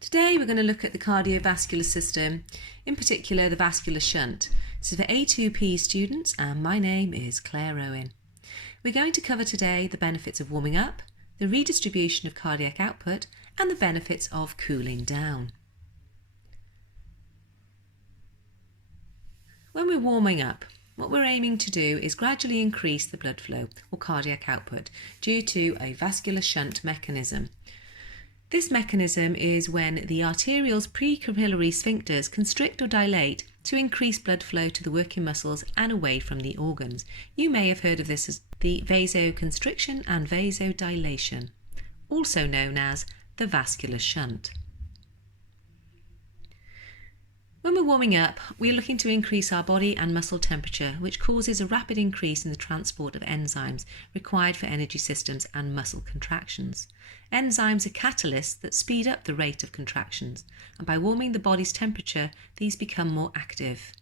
Today we're going to look at the cardiovascular system, in particular the vascular shunt. This is for A2P students and my name is Claire Owen. We're going to cover today the benefits of warming up, the redistribution of cardiac output and the benefits of cooling down. When we're warming up, what we're aiming to do is gradually increase the blood flow or cardiac output due to a vascular shunt mechanism. This mechanism is when the arteriole's precapillary sphincters constrict or dilate to increase blood flow to the working muscles and away from the organs. You may have heard of this as the vasoconstriction and vasodilation, also known as the vascular shunt. When we're warming up, we're looking to increase our body and muscle temperature, which causes a rapid increase in the transport of enzymes required for energy systems and muscle contractions. Enzymes are catalysts that speed up the rate of contractions, and by warming the body's temperature, these become more active.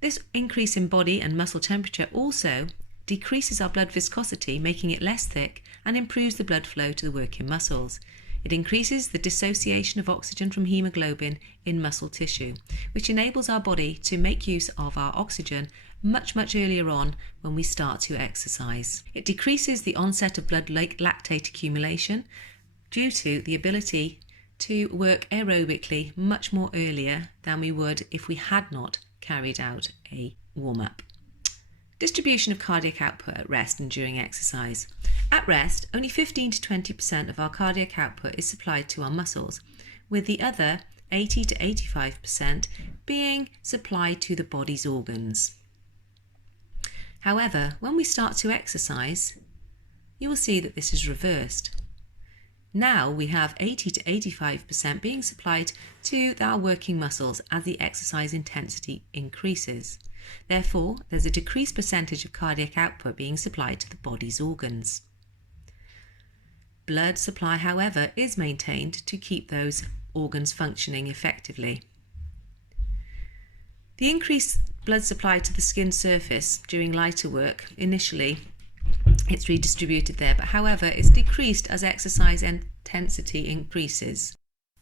This increase in body and muscle temperature also decreases our blood viscosity, making it less thick, and improves the blood flow to the working muscles. It increases the dissociation of oxygen from hemoglobin in muscle tissue, which enables our body to make use of our oxygen much earlier on when we start to exercise. It decreases the onset of blood lactate accumulation due to the ability to work aerobically much more earlier than we would if we had not carried out a warm-up. Distribution of cardiac output at rest and during exercise. At rest, only 15 to 20% of our cardiac output is supplied to our muscles, with the other 80 to 85% being supplied to the body's organs. However, when we start to exercise, you will see that this is reversed. Now we have 80 to 85% being supplied to our working muscles as the exercise intensity increases. Therefore, there's a decreased percentage of cardiac output being supplied to the body's organs. Blood supply, however, is maintained to keep those organs functioning effectively. The increased blood supply to the skin surface during lighter work, initially it's redistributed there, but however it's decreased as exercise intensity increases.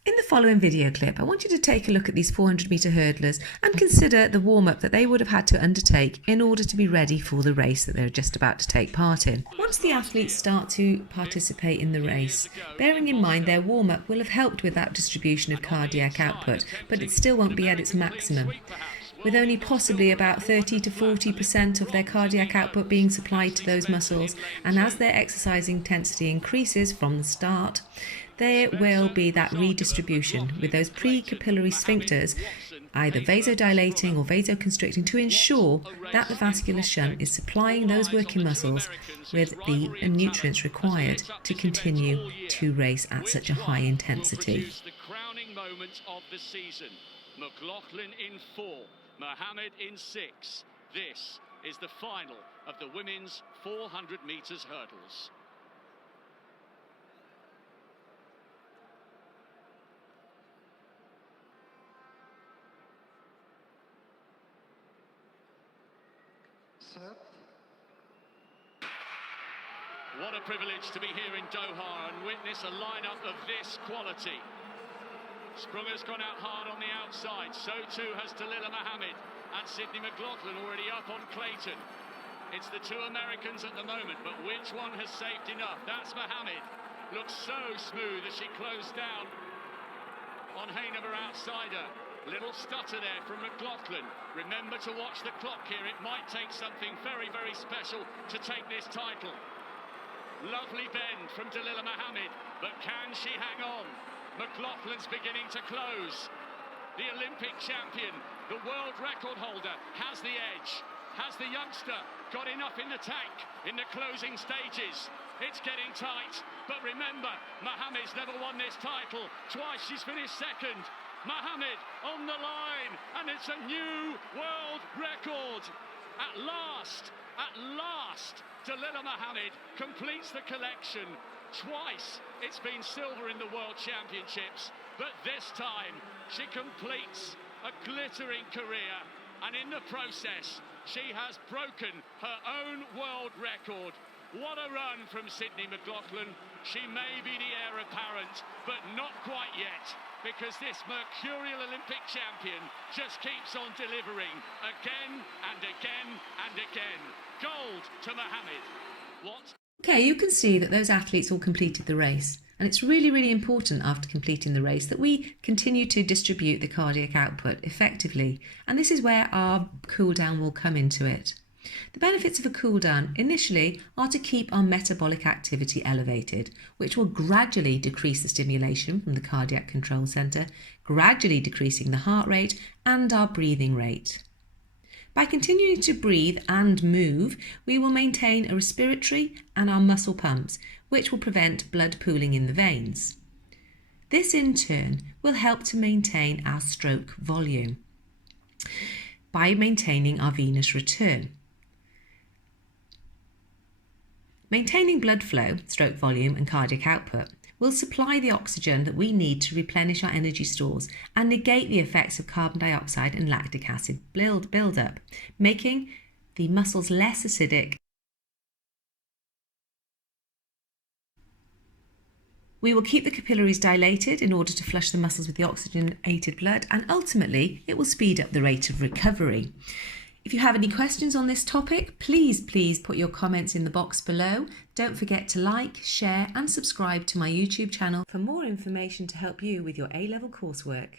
In the following video clip, I want you to take a look at these 400-metre hurdlers and consider the warm-up that they would have had to undertake in order to be ready for the race that they're just about to take part in. Once the athletes start to participate in the race, bearing in mind their warm-up will have helped with that distribution of cardiac output, but it still won't be at its maximum, with only possibly about 30 to 40% of their cardiac output being supplied to those muscles, and as their exercise intensity increases from the start, there will be that redistribution with those precapillary sphincters either vasodilating or vasoconstricting to ensure that the vascular shunt is supplying those working muscles with the nutrients required to continue to race at such a high intensity. The crowning moment of the season. McLaughlin in 4, Mohammed in 6. This is the final of the women's 400 metres hurdles. What a privilege to be here in Doha and witness a lineup of this quality. Sprunger's gone out hard on the outside, so too has Dalila Mohammed, and Sydney McLaughlin already up on Clayton. It's the two Americans at the moment, but which one has saved enough? That's Mohammed. Looks so smooth as she closed down on Heinemer outsider. Little stutter there from McLaughlin. Remember to watch the clock here. It might take something very special to take this title. Lovely bend from Dalila Mohammed, but can she hang on? McLaughlin's beginning to close. The Olympic champion, the world record holder, has the edge. Has the youngster got enough in the tank in the closing stages? It's getting tight, but remember, Mohammed's never won this title. Twice she's finished second. Mohammed on the line, and it's a new world record. At last, Dalila Mohammed completes the collection. Twice it's been silver in the World Championships, but this time she completes a glittering career, and in the process she has broken her own world record. What a run from Sydney McLaughlin. She may be the heir apparent, but not quite yet, because this mercurial Olympic champion just keeps on delivering again and again and again. Gold to Mohammed. What? Okay, you can see that those athletes all completed the race. And it's really, really important after completing the race that we continue to distribute the cardiac output effectively. And this is where our cool down will come into it. The benefits of a cool down initially are to keep our metabolic activity elevated, which will gradually decrease the stimulation from the cardiac control centre, gradually decreasing the heart rate and our breathing rate. By continuing to breathe and move, we will maintain a respiratory and our muscle pumps, which will prevent blood pooling in the veins. This in turn will help to maintain our stroke volume by maintaining our venous return. Maintaining blood flow, stroke volume and cardiac output will supply the oxygen that we need to replenish our energy stores and negate the effects of carbon dioxide and lactic acid build-up, making the muscles less acidic. We will keep the capillaries dilated in order to flush the muscles with the oxygenated blood, and ultimately it will speed up the rate of recovery. If you have any questions on this topic, please put your comments in the box below. Don't forget to like, share and subscribe to my YouTube channel for more information to help you with your A-level coursework.